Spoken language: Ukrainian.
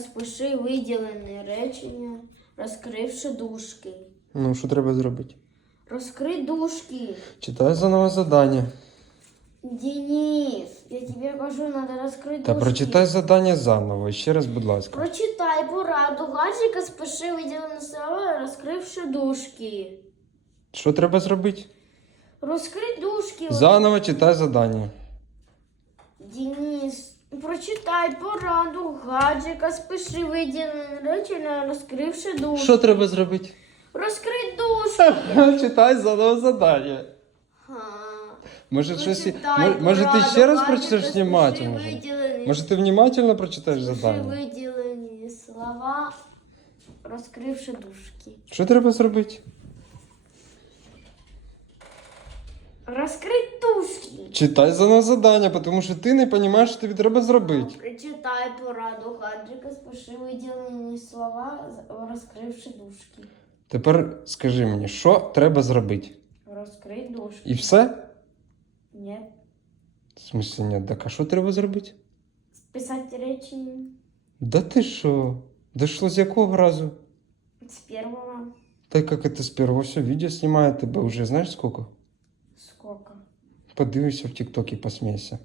спиши виділене речення, розкривши дужки. Ну, що треба зробити? Розкрий дужки. Читай заново задання. Денис, я тебе кажу, надо розкрити Та дужки. прочитай задання заново. Ще раз, будь ласка. Прочитай пораду гаджика, спиши виділене слова, розкривши дужки. Що треба зробити? Розкрий дужки. Заново читай задання. Денис, прочитай пораду гаджика, спиши виділене речення, розкривши дужки. Що треба зробити? Розкрий дужки. Читай заново задання. Може, щось... і- Прочитай Мо- Може, ти пораду ще раз гаджика, прочитаєш спиши внимательно? виділені- Може, ти внимательно прочитаєш спиши задання? виділені слова, розкривши дужки. Що треба зробити? Розкрий дужки. Читай заново задання, тому що ти не розумієш, що тобі треба зробити. Прочитай пораду гаджика, спиши виділені слова, розкривши дужки. Тепер скажи мені, що треба зробити? Розкрий дужки. І все? Ні. В смысле, ні, так а що треба зробити? Списати речення Да ти що? Дошло з якого разу? з першого. Так як це з першого все відео знімає тебе вже знаєш скільки? Сколько? Подивися в Тіктокі, посмійся.